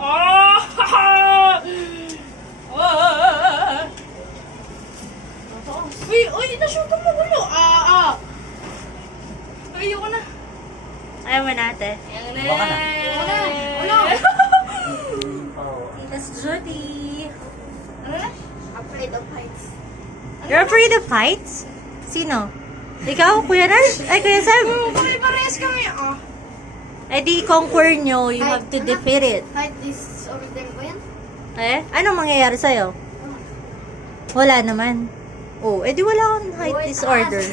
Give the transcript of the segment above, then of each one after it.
Ah! Uy, na-shoot ang magulo. Ayoko na. Ayaw mo natin. Ayan na. Baka na. Wala. Titas Judy. Ano na? Afraid of heights. You're afraid of heights? Sino? Ikaw, Kuya Nash? Ay, Kuya Sam? Pare-parehas kami. Eh di, conquer nyo. You have to defeat it. Height is order ko yan? Eh? Anong mangyayari sa'yo? Wala naman. Oh, eh di wala akong height disorder.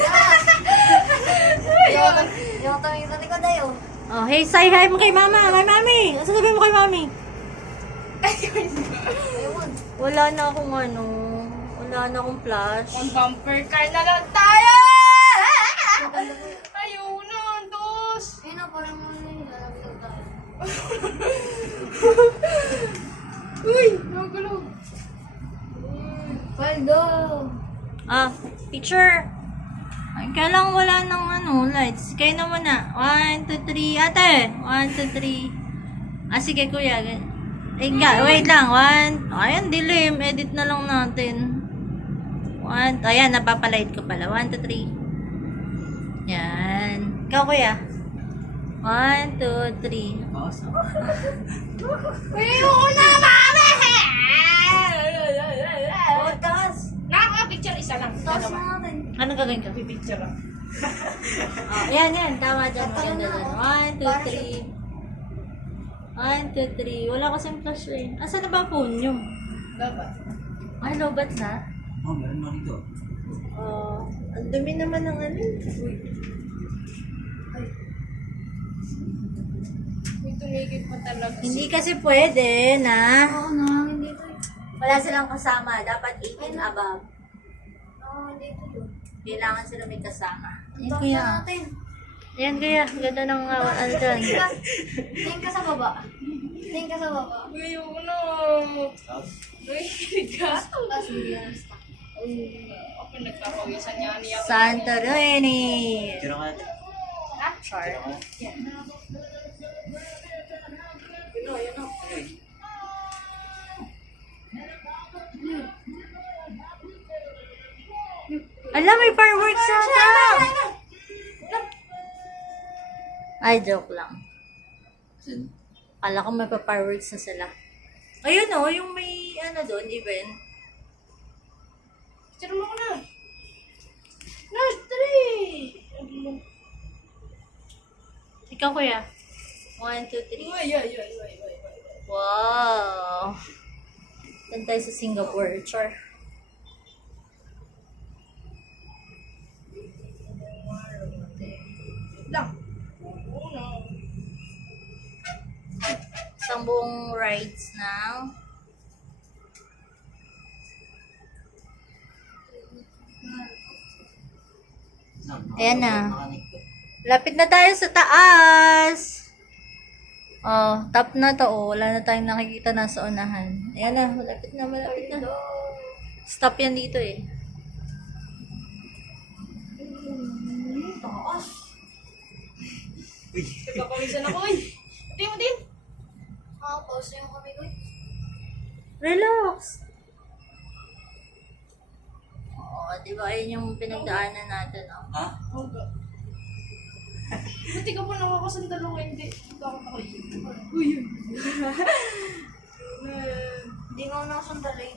Yung tumingin sa likod ayo. Oh, hey, say hi mo kay mama. Kay mami. Ano sasabihin mo kay mami? Ayun. Wala na akong ano. Wala na akong flash. One bumper car na lang tayo! Ayoko na, dos! Ayun na, parang lalapit tayo. Uy, nagulo. Paldo! Ah, picture. Ay, kaya lang wala ng ano, lights. Kayo na muna. 1, 2, 3. Ate! 1, 2, 3. Ah, sige kuya. Eh, wait lang. 1. Ayan, dilim. Edit na lang natin. 1. Ayan, napapalight ko pala. 1, 2, 3. Yan. Ikaw kuya. 1, 2, 3. Ayoko na, mami! Taas! Nakaka-picture isa lang. Taas na natin. Anong gagawin ko? Picture lang. Oh, yan. Tama dyan. Maganda dyan. 1, 2, 3. 1, 2, 3. Wala kasing flash eh. Asan na ba phone nyo? Dapat. Ay, lobat na. Oh, meron mo dito. Oh, ang dumi naman ng ano. May tumigil pa talaga. Hindi kasi pwede na. Oo na, hindi ito. Wala silang kasama. Dapat 18 above. Oo, hindi ito. Kailangan sila may kasama. Yan Taas kuya. na natin. Yan kuya. Ganda ng ano dyan. Tingin ka sa baba. Tingin ka sa baba. Ayoko na. Uy, gato. Taas bigla. Ako nagkakawisan niya niya. Santorini. Tira ka natin. Char. Tira ka. Alam, may fireworks na ata. Ay, joke lang. Sin? Kala ko may pa-fireworks na sila. Ayun o, yung may ano doon, event. Picture mo ko na. Nurse 3! Ikaw kuya. 1, 2, 3. Uy. Wow! Doon tayo sa Singapore. Char. Lang. Oo na. Isang buong rides now. Ayan na. Lapit na tayo sa taas. Oh, top na to. Oh. Wala na tayong nakikita na sa unahan. Ayan na. Malapit na. Stop yan dito eh. Taas. Nagkakawisan ako eh. Tingin mo din. Pause na yung kami ko. Relax. Oo, di ba? Ayun yung pinagdaanan natin. Oh. Ha? Buti ka pa nakakasandalo ko, hindi. Takot ako yun. Uy. Hindi nga ako nakasandali.